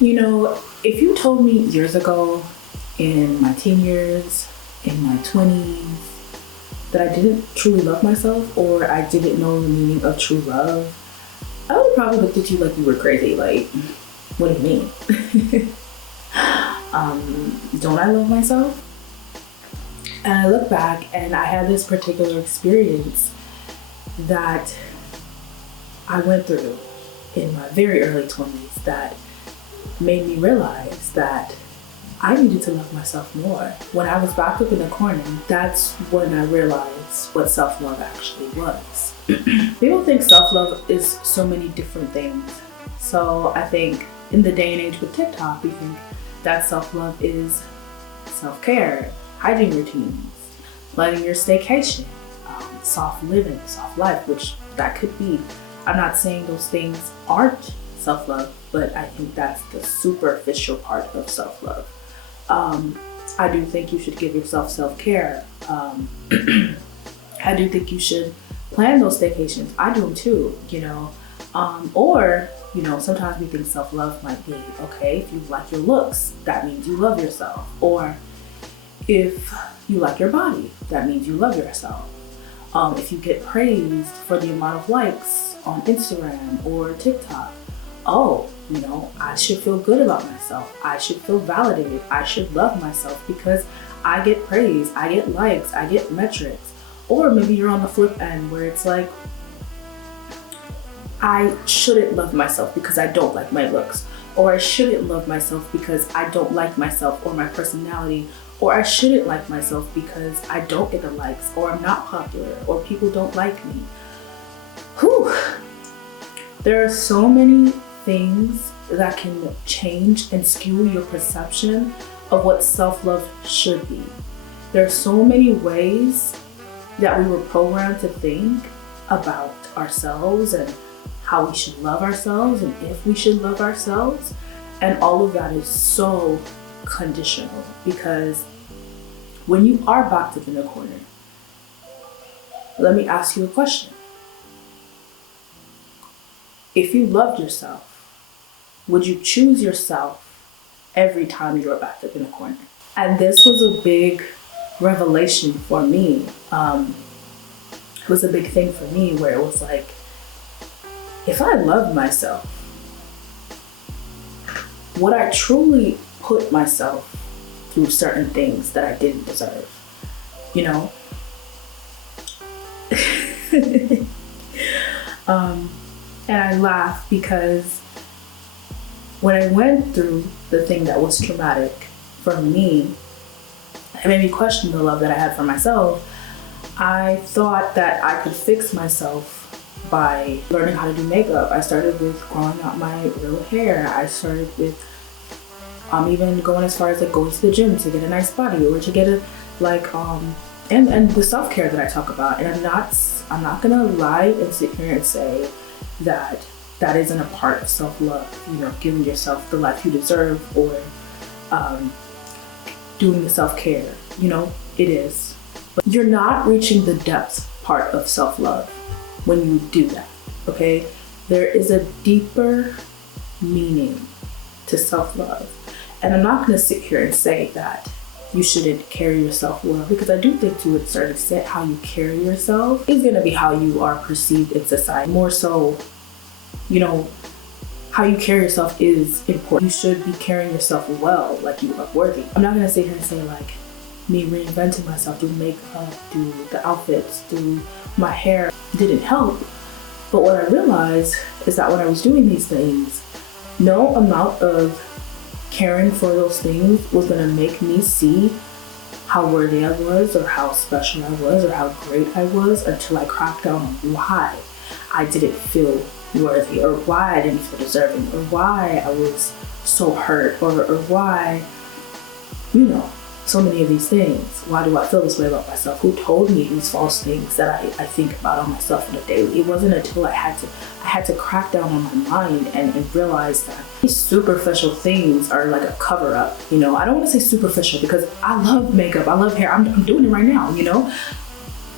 You know, if you told me years ago, in my teen years, in my 20s, that I didn't truly love myself or I didn't know the meaning of true love, I would probably look at you like you were crazy. Like, what do you mean? Don't I love myself? And I look back and I had this particular experience that I went through in my very early 20s that made me realize that I needed to love myself more. When I was backed up in the corner, that's when I realized what self-love actually was. People think self-love is so many different things. So I think in the day and age with TikTok, we think that self-love is self-care, hygiene routines, letting your staycation, soft living, soft life, which that could be. I'm not saying those things aren't self-love, but I think that's the superficial part of self-love. I do think you should give yourself self-care. I do think you should plan those staycations. I do them too, you know. Or, you know, sometimes we think self-love might be, okay, if you like your looks, that means you love yourself. Or if you like your body, that means you love yourself. If you get praised for the amount of likes on Instagram or TikTok, oh, you know, I should feel good about myself. I should feel validated. I should love myself because I get praise, I get likes, I get metrics. Or maybe you're on the flip end where it's like, I shouldn't love myself because I don't like my looks. Or I shouldn't love myself because I don't like myself or my personality. Or I shouldn't like myself because I don't get the likes, or I'm not popular, or people don't like me. Whew. There are so many things that can change and skew your perception of what self-love should be. There are so many ways that we were programmed to think about ourselves and how we should love ourselves and if we should love ourselves. And all of that is so conditional, because when you are backed up in the corner, let me ask you a question. If you loved yourself, would you choose yourself every time you were backed up in the corner? And this was a big revelation for me. It was a big thing for me where it was like, if I loved myself, would I truly put myself through certain things that I didn't deserve? You know? And I laugh because when I went through the thing that was traumatic for me, it made me question the love that I had for myself. I thought that I could fix myself by learning how to do makeup. I started with growing out my real hair. I started with even going as far as like going to the gym to get a nice body, or to get a and the self-care that I talk about. And I'm not gonna lie and sit here and say that that isn't a part of self-love, you know, giving yourself the life you deserve, or doing the self-care. You know, it is. But you're not reaching the depth part of self-love when you do that, okay? There is a deeper meaning to self-love. And I'm not gonna sit here and say that you shouldn't carry yourself well, because I do think to a certain extent how you carry yourself is gonna be how you are perceived in society. More so, you know, how you carry yourself is important. You should be carrying yourself well, like you are worthy. I'm not gonna sit here and say like, me reinventing myself, do makeup, do the outfits, do my hair didn't help. But what I realized is that when I was doing these things, no amount of caring for those things was gonna make me see how worthy I was, or how special I was, or how great I was, until I cracked down on why I didn't feel worthy, or why I didn't feel deserving, or why I was so hurt, or why, you know, so many of these things. Why do I feel this way about myself? Who told me these false things that I think about on myself on a daily? It wasn't until I had to crack down on my mind and realize that these superficial things are like a cover up. You know, I don't want to say superficial because I love makeup, I love hair. I'm doing it right now, you know.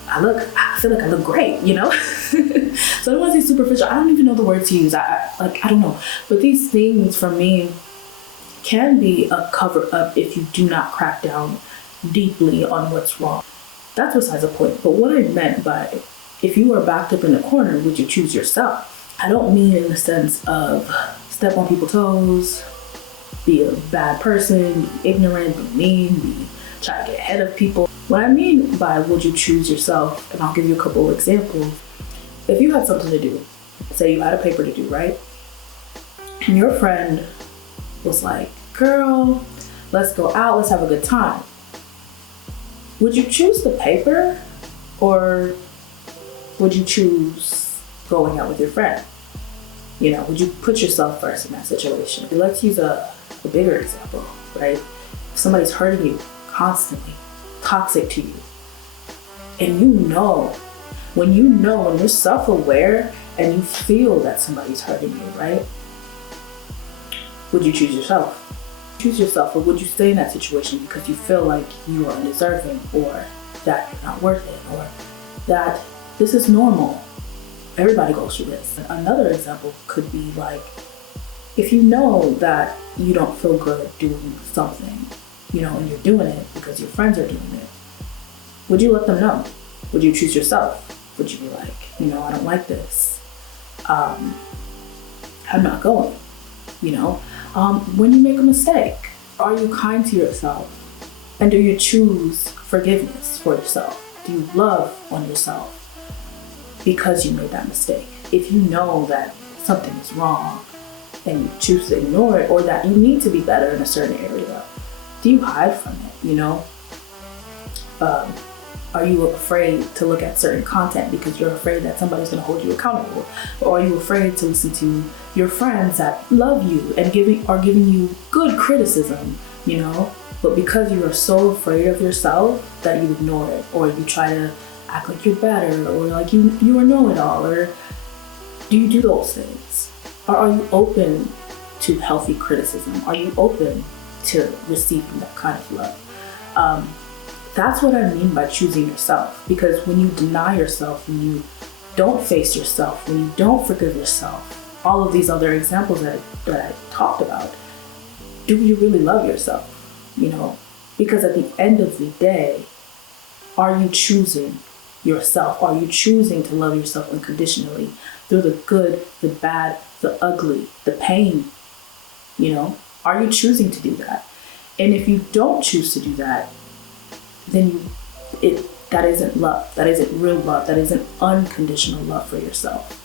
I feel like I look great, you know. So I don't want to say superficial. I don't even know the word to use. I don't know. But these things for me can be a cover up if you do not crack down deeply on what's wrong. That's besides the point. But what I meant by, if you are backed up in a corner, would you choose yourself? I don't mean in the sense of step on people's toes, be a bad person, be ignorant, be mean, try to get ahead of people. What I mean by would you choose yourself, and I'll give you a couple of examples. If you had something to do, say you had a paper to do, right? And your friend was like, girl, let's go out, let's have a good time. Would you choose the paper, or would you choose going out with your friend? You know, would you put yourself first in that situation? Let's use a bigger example, right? If somebody's hurting you constantly, toxic to you, and when you're self-aware and you feel that somebody's hurting you, right? Would you choose yourself? Choose yourself, or would you stay in that situation because you feel like you are undeserving, or that you're not worth it, or that this is normal? Everybody goes through this. Another example could be like, if you know that you don't feel good doing something, and you're doing it because your friends are doing it, would you let them know? Would you choose yourself? Would you be like, I don't like this. I'm not going. When you make a mistake, are you kind to yourself? And do you choose forgiveness for yourself? Do you love on yourself because you made that mistake? If you know that something is wrong and you choose to ignore it, or that you need to be better in a certain area, do you hide from it? Are you afraid to look at certain content because you're afraid that somebody's going to hold you accountable? Or are you afraid to listen to your friends that love you and are giving you good criticism, but because you are so afraid of yourself that you ignore it, or you try to act like you're better, or like you are know-it-all? Or do you do those things? Or are you open to healthy criticism? Are you open to receiving that kind of love? That's what I mean by choosing yourself. Because when you deny yourself, when you don't face yourself, when you don't forgive yourself, all of these other examples that I talked about, do you really love yourself? Because at the end of the day, are you choosing yourself? Are you choosing to love yourself unconditionally through the good, the bad, the ugly, the pain? Are you choosing to do that? And if you don't choose to do that, then that isn't love. That isn't real love. That isn't unconditional love for yourself.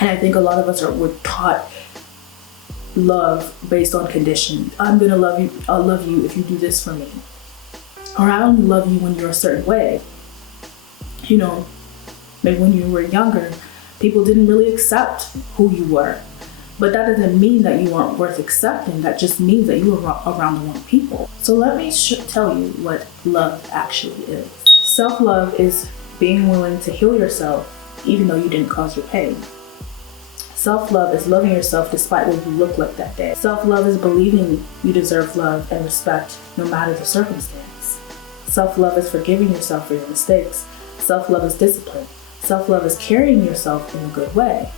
And I think a lot of us we're taught love based on condition. I'm gonna love you. I'll love you if you do this for me. Or I only love you when you're a certain way. Maybe when you were younger, people didn't really accept who you were. But that doesn't mean that you aren't worth accepting. That just means that you were around the wrong people. So let me tell you what love actually is. Self-love is being willing to heal yourself even though you didn't cause your pain. Self-love is loving yourself despite what you look like that day. Self-love is believing you deserve love and respect no matter the circumstance. Self-love is forgiving yourself for your mistakes. Self-love is discipline. Self-love is carrying yourself in a good way.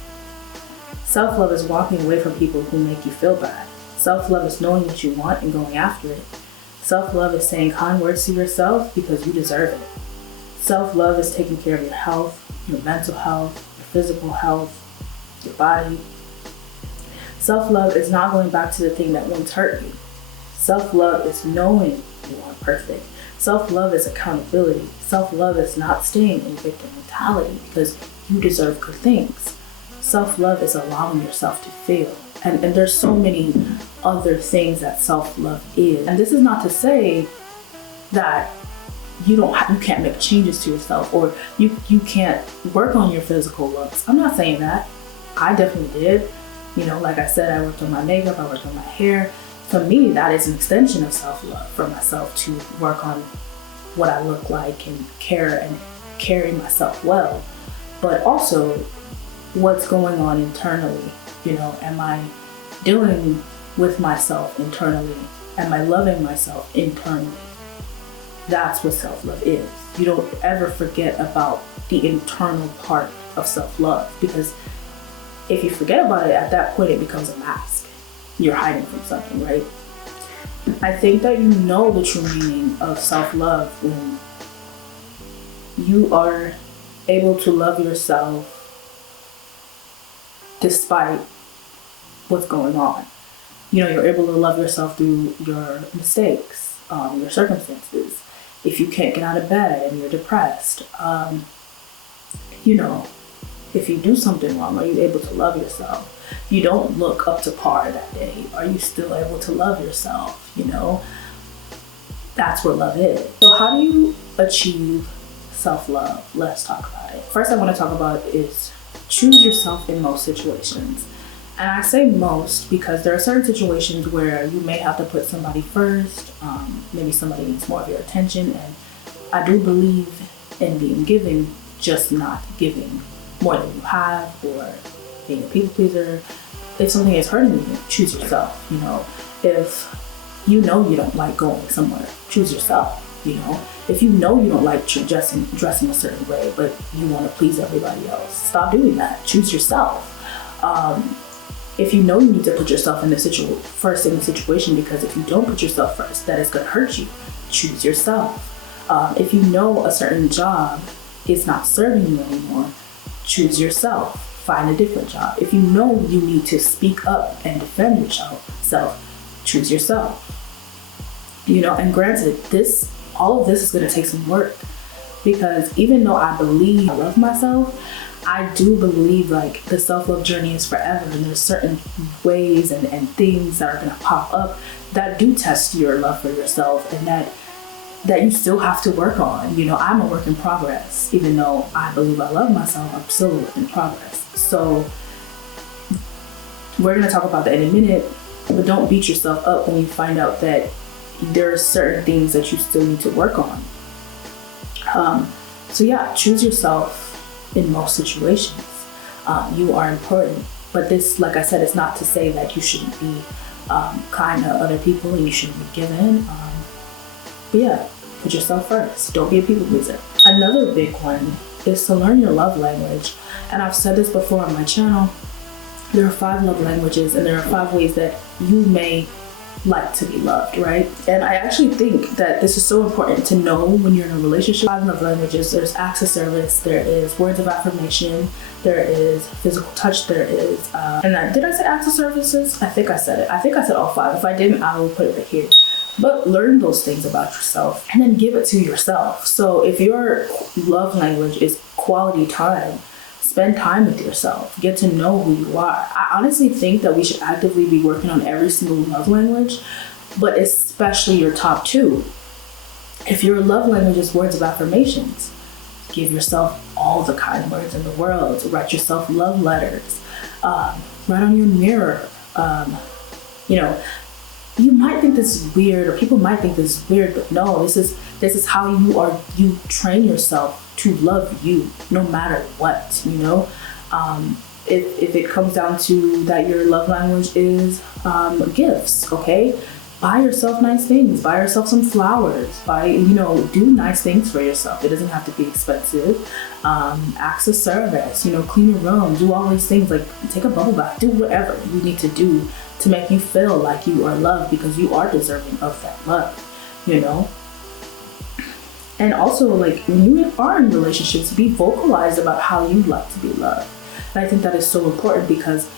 Self-love is walking away from people who make you feel bad. Self-love is knowing what you want and going after it. Self-love is saying kind words to yourself because you deserve it. Self-love is taking care of your health, your mental health, your physical health, your body. Self-love is not going back to the thing that once hurt you. Self-love is knowing you aren't perfect. Self-love is accountability. Self-love is not staying in victim mentality because you deserve good things. Self-love is allowing yourself to feel. And there's so many other things that self-love is. And this is not to say that you can't make changes to yourself, or you can't work on your physical looks. I'm not saying that. I definitely did. Like I said, I worked on my makeup, I worked on my hair. For me, that is an extension of self-love for myself, to work on what I look like and carry myself well. But also, what's going on internally? Am I dealing with myself internally? Am I loving myself internally? That's what self-love is. You don't ever forget about the internal part of self-love, because if you forget about it, at that point it becomes a mask. You're hiding from something, right? I think that you know the true meaning of self-love when you are able to love yourself despite what's going on. You're able to love yourself through your mistakes, your circumstances. If you can't get out of bed and you're depressed, if you do something wrong, are you able to love yourself? If you don't look up to par that day, are you still able to love yourself? That's what love is. So how do you achieve self-love? Let's talk about it. First I want to talk about is choose yourself in most situations. And I say most because there are certain situations where you may have to put somebody first. Maybe somebody needs more of your attention. And I do believe in being giving, just not giving more than you have, or being a people pleaser. If something is hurting you, choose yourself. If you don't like going somewhere, choose yourself. If you don't like dressing a certain way, but you want to please everybody else, stop doing that. Choose yourself. If you need to put yourself in the first in the situation, because if you don't put yourself first, that is going to hurt you, choose yourself. If you know a certain job is not serving you anymore, choose yourself. Find a different job. If you know you need to speak up and defend yourself, choose yourself. And granted, all of this is going to take some work, because even though I believe I love myself, I do believe like the self-love journey is forever, and there's certain ways and things that are going to pop up that do test your love for yourself, and that you still have to work on. I'm a work in progress. Even though I believe I love myself, I'm still a work in progress. So we're going to talk about that in a minute, but don't beat yourself up when you find out that there are certain things that you still need to work on. So yeah, choose yourself in most situations. You are important. But this, like I said, it's not to say that you shouldn't be kind to other people and you shouldn't be giving. But yeah, put yourself first. Don't be a people pleaser. Another big one is to learn your love language. And I've said this before on my channel. There are 5 love languages, and there are 5 ways that you may like to be loved, right? And I actually think that this is so important to know when you're in a relationship. 5 love languages. There's acts of service, there is words of affirmation, there is physical touch, there is did I say acts of services? I think I said it. I think I said all 5. If I didn't, I will put it right here. But learn those things about yourself and then give it to yourself. So if your love language is quality time, spend time with yourself. Get to know who you are. I honestly think that we should actively be working on every single love language, but especially your top 2. If your love language is words of affirmations, give yourself all the kind words in the world. Write yourself love letters. Write on your mirror. You might think this is weird, or people might think this is weird, but no, this is how you train yourself to love you no matter what. If it comes down to that your love language is gifts, okay? Buy yourself nice things, buy yourself some flowers, do nice things for yourself. It doesn't have to be expensive. Acts of service, clean your room, do all these things, like take a bubble bath, do whatever you need to do to make you feel like you are loved, because you are deserving of that love, And also, like, when you are in relationships, be vocalized about how you like to be loved. And I think that is so important, because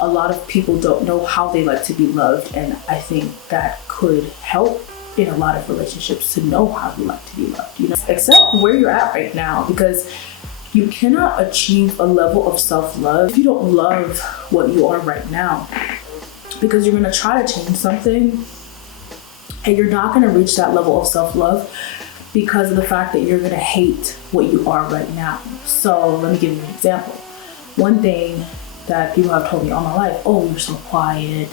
a lot of people don't know how they like to be loved, and I think that could help in a lot of relationships to know how you like to be loved, Accept where you're at right now, because you cannot achieve a level of self-love if you don't love what you are right now. Because you're going to try to change something and you're not going to reach that level of self-love because of the fact that you're going to hate what you are right now. So let me give you an example. One thing that people have told me all my life, oh, you're so quiet,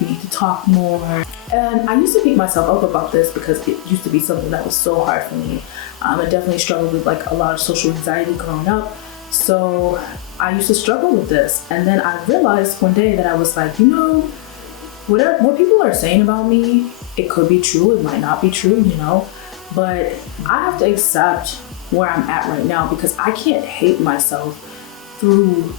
you need to talk more. And I used to beat myself up about this because it used to be something that was so hard for me. I definitely struggled with like a lot of social anxiety growing up. So I used to struggle with this. And then I realized one day that I was like, what people are saying about me, it could be true, it might not be true, but I have to accept where I'm at right now, because I can't hate myself through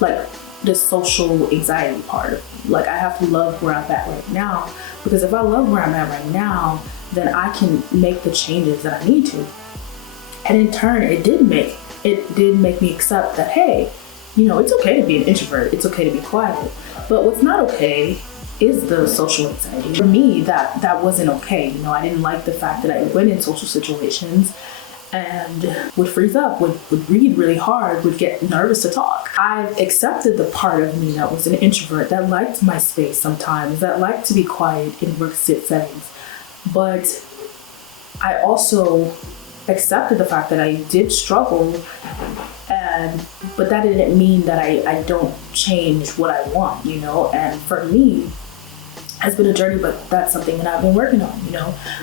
like this social anxiety part. Like, I have to love where I'm at right now, because if I love where I'm at right now, then I can make the changes that I need to. And in turn, it did make me accept that, hey, it's okay to be an introvert. It's okay to be quiet. But what's not okay is the social anxiety. For me, that wasn't okay. I didn't like the fact that I went in social situations and would freeze up, would breathe really hard, would get nervous to talk. I accepted the part of me that was an introvert, that liked my space sometimes, that liked to be quiet in work settings. But I also accepted the fact that I did struggle, but that didn't mean that I don't change what I want, And for me, has been a journey, but that's something that I've been working on.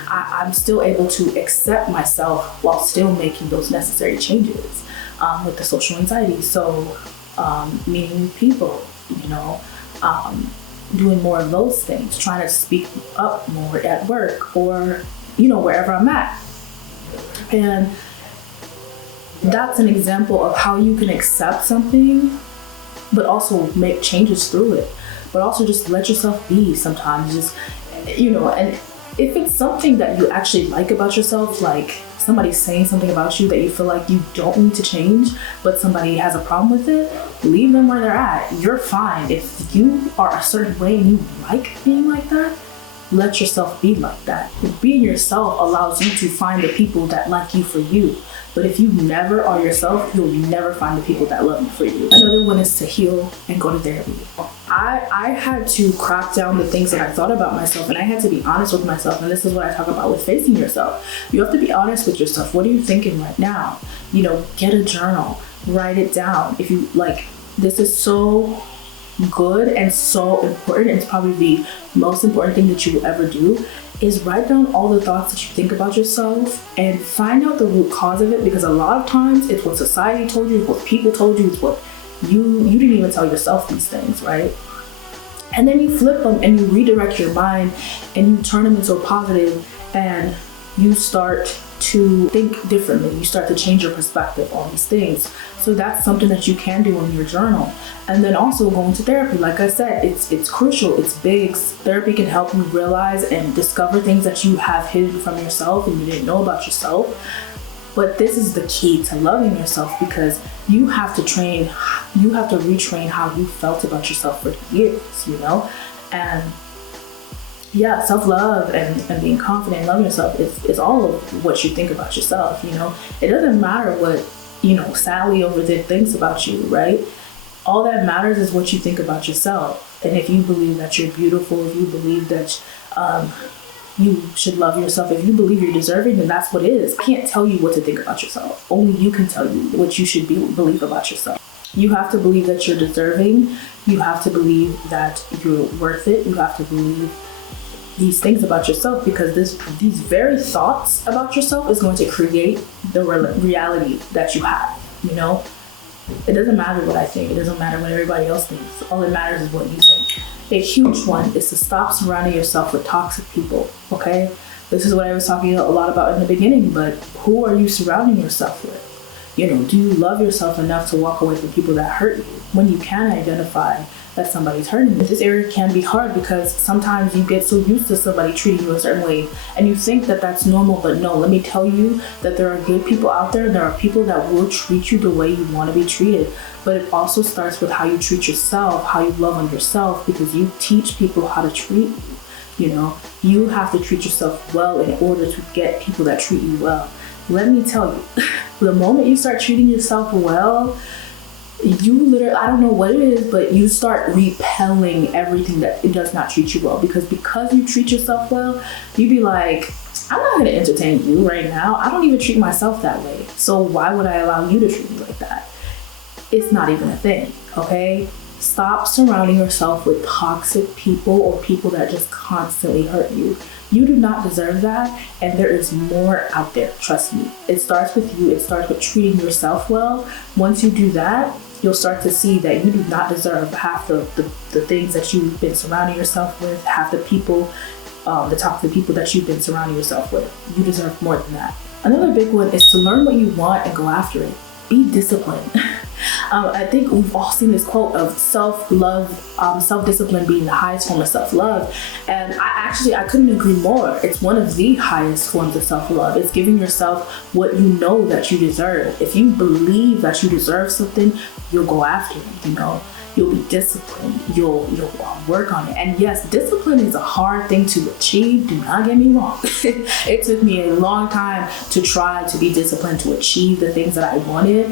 I'm still able to accept myself while still making those necessary changes with the social anxiety. So meeting new people, doing more of those things, trying to speak up more at work or, wherever I'm at. And that's an example of how you can accept something, but also make changes through it. But also just let yourself be sometimes. Just, and if it's something that you actually like about yourself, like somebody saying something about you that you feel like you don't need to change, but somebody has a problem with it, leave them where they're at. You're fine. If you are a certain way and you like being like that, let yourself be like that. Being yourself allows you to find the people that like you for you. But if you never are yourself, you'll never find the people that love you for you. Another one is to heal and go to therapy. I had to crack down the things that I thought about myself, and I had to be honest with myself. And this is what I talk about with facing yourself. You have to be honest with yourself. What are you thinking right now? Get a journal, write it down. If you this is so good and so important. It's probably the most important thing that you will ever do, is write down all the thoughts that you think about yourself and find out the root cause of it, because a lot of times it's what society told you, it's what people told you, it's what you didn't even tell yourself these things, right? And then you flip them and you redirect your mind and you turn them into a positive, and you start to think differently. You start to change your perspective on these things. So that's something that you can do in your journal. And then also going to therapy. Like I said, it's crucial, it's big. Therapy can help you realize and discover things that you have hidden from yourself and you didn't know about yourself. But this is the key to loving yourself, because you have to retrain how you felt about yourself for years, And yeah, self-love and being confident and loving yourself is all of what you think about yourself, It doesn't matter what, Sally over there thinks about you, right? All that matters is what you think about yourself. And if you believe that you're beautiful, if you believe that you should love yourself, if you believe you're deserving, then that's what it is. I can't tell you what to think about yourself. Only you can tell you what you should believe about yourself. You have to believe that you're deserving. You have to believe that you're worth it. You have to believe these things about yourself, because these very thoughts about yourself is going to create the reality that you have, It doesn't matter what I think. It doesn't matter what everybody else thinks. All that matters is what you think. A huge one is to stop surrounding yourself with toxic people, okay? This is what I was talking a lot about in the beginning, but who are you surrounding yourself with? Do you love yourself enough to walk away from people that hurt you when you can identify that somebody's hurting you? This area can be hard because sometimes you get so used to somebody treating you a certain way and you think that that's normal, but no, let me tell you that there are good people out there. There are people that will treat you the way you want to be treated, but it also starts with how you treat yourself, how you love on yourself, because you teach people how to treat you. You have to treat yourself well in order to get people that treat you well. Let me tell you, the moment you start treating yourself well, you literally, I don't know what it is, but you start repelling everything that it does not treat you well, because you treat yourself well, you be like, I'm not going to entertain you right now. I don't even treat myself that way. So why would I allow you to treat me like that? It's not even a thing, okay? Stop surrounding yourself with toxic people or people that just constantly hurt you. You do not deserve that, and there is more out there, trust me. It starts with you. It starts with treating yourself well. Once you do that, you'll start to see that you do not deserve half the things that you've been surrounding yourself with, half the people, the toxic people that you've been surrounding yourself with. You deserve more than that. Another big one is to learn what you want and go after it. Be disciplined. I think we've all seen this quote of self-love, self-discipline being the highest form of self-love. And I couldn't agree more. It's one of the highest forms of self-love. It's giving yourself what you know that you deserve. If you believe that you deserve something, you'll go after it, You'll be disciplined. You'll work on it. And yes, discipline is a hard thing to achieve. Do not get me wrong. It took me a long time to try to be disciplined to achieve the things that I wanted,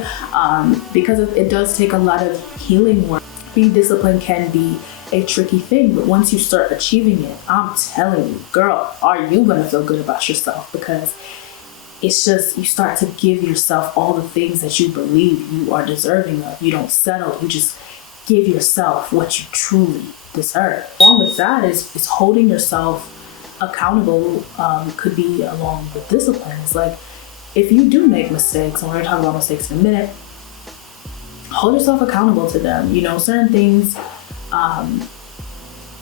because it does take a lot of healing work. Being disciplined can be a tricky thing, but once you start achieving it, I'm telling you, girl, are you gonna feel good about yourself? Because it's just, you start to give yourself all the things that you believe you are deserving of. You don't settle. You just give yourself what you truly deserve. Along with that is holding yourself accountable. Could be along with discipline. It's like, if you do make mistakes, and we're gonna talk about mistakes in a minute, hold yourself accountable to them.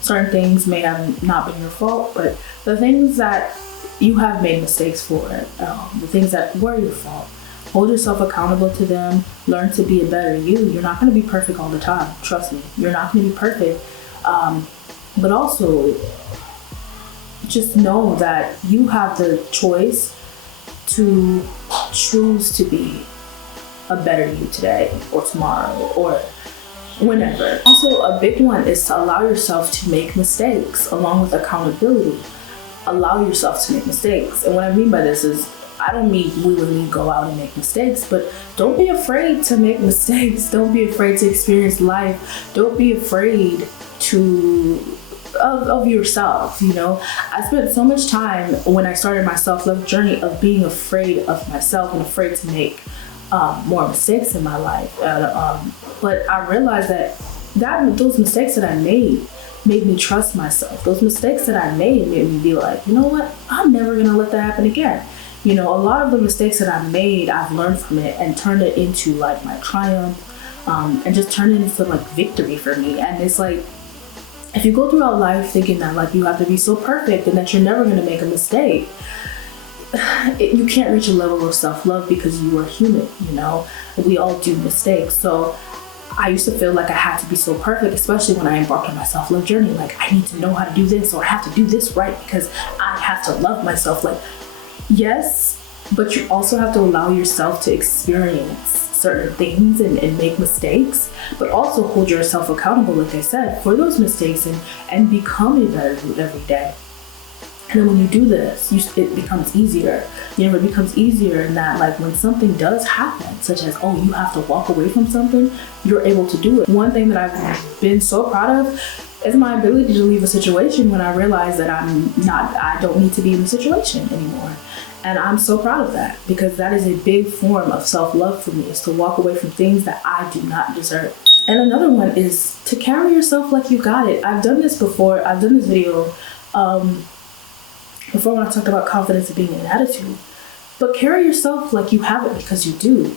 Certain things may have not been your fault, but the things that you have made mistakes for, the things that were your fault, hold yourself accountable to them. Learn to be a better you. You're not going to be perfect all the time. Trust me. You're not going to be perfect. But also, just know that you have the choice to choose to be a better you today or tomorrow or whenever. Also, a big one is to allow yourself to make mistakes along with accountability. Allow yourself to make mistakes. And what I mean by this is, I don't mean willingly go out and make mistakes, but don't be afraid to make mistakes. Don't be afraid to experience life. Don't be afraid of yourself. I spent so much time when I started my self-love journey of being afraid of myself and afraid to make more mistakes in my life. But I realized that those mistakes that I made me trust myself. Those mistakes that I made me be like, you know what? I'm never gonna let that happen again. A lot of the mistakes that I made, I've learned from it and turned it into like my triumph, and just turned it into like victory for me. And it's like, if you go throughout life thinking that like you have to be so perfect and that you're never going to make a mistake, you can't reach a level of self-love because you are human, we all do mistakes. So I used to feel like I had to be so perfect, especially when I embarked on my self-love journey. Like, I need to know how to do this, or I have to do this right because I have to love myself. Like, yes, but you also have to allow yourself to experience certain things and make mistakes, but also hold yourself accountable, like I said, for those mistakes and become a better you every day. And then when you do this, it becomes easier. It becomes easier in that, like, when something does happen, such as, you have to walk away from something, you're able to do it. One thing that I've been so proud of is my ability to leave a situation when I realize that I don't need to be in the situation anymore. And I'm so proud of that, because that is a big form of self-love for me, is to walk away from things that I do not deserve. And another one is to carry yourself like you got it. I've done this before. I've done this video before when I talked about confidence and being an attitude. But carry yourself like you have it, because you do.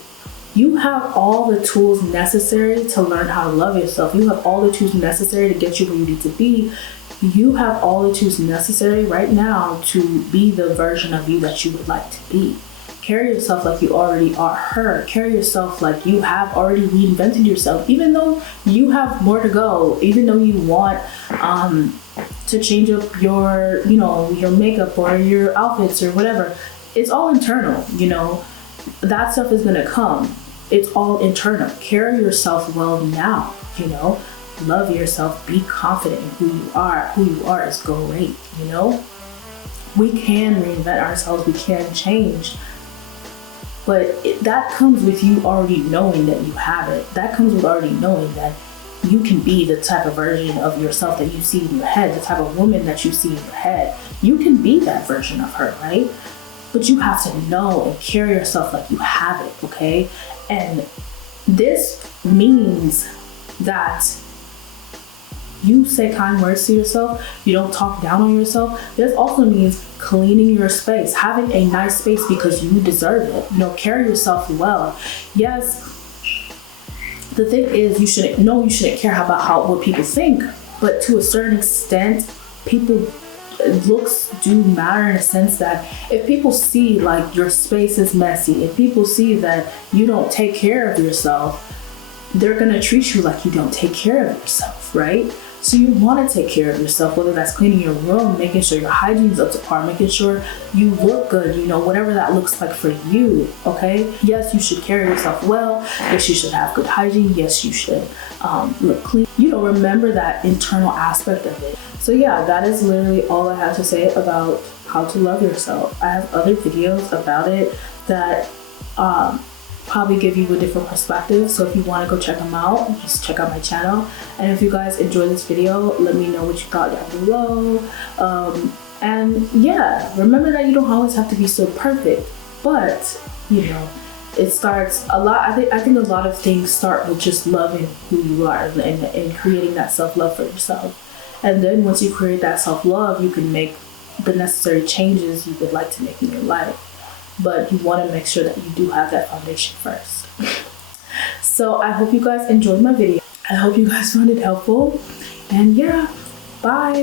You have all the tools necessary to learn how to love yourself. You have all the tools necessary to get you where you need to be. You have all the tools necessary right now to be the version of you that you would like to be. Carry yourself like you already are her. Carry yourself like you have already reinvented yourself. Even though you have more to go, even though you want to change up your makeup or your outfits or whatever, it's all internal, That stuff is gonna come. It's all internal. Carry yourself well now, Love yourself. Be confident in who you are. Who you are is great, We can reinvent ourselves. We can change. But that comes with you already knowing that you have it. That comes with already knowing that you can be the type of version of yourself that you see in your head, the type of woman that you see in your head. You can be that version of her, right? But you have to know and carry yourself like you have it, okay? And this means that you say kind words to yourself. You don't talk down on yourself. This also means cleaning your space, having a nice space because you deserve it. Carry yourself well. Yes, the thing is, you shouldn't care about what people think, but to a certain extent, looks do matter in a sense that if people see like your space is messy, if people see that you don't take care of yourself, they're gonna treat you like you don't take care of yourself, right? So you want to take care of yourself, whether that's cleaning your room, making sure your hygiene's up to par, making sure you look good, you know, whatever that looks like for you, okay? Yes, you should carry yourself well. Yes, you should have good hygiene. Yes, you should look clean. You know, remember that internal aspect of it. So yeah, that is literally all I have to say about how to love yourself. I have other videos about it that probably give you a different perspective. So if you want to go check them out, just check out my channel. And if you guys enjoyed this video, let me know what you thought down below. And yeah, remember that you don't always have to be so perfect, but you know, it starts a lot. I think a lot of things start with just loving who you are and creating that self-love for yourself. And then once you create that self-love, you can make the necessary changes you would like to make in your life. But you want to make sure that you do have that foundation first. So I hope you guys enjoyed my video. I hope you guys found it helpful. And yeah, bye.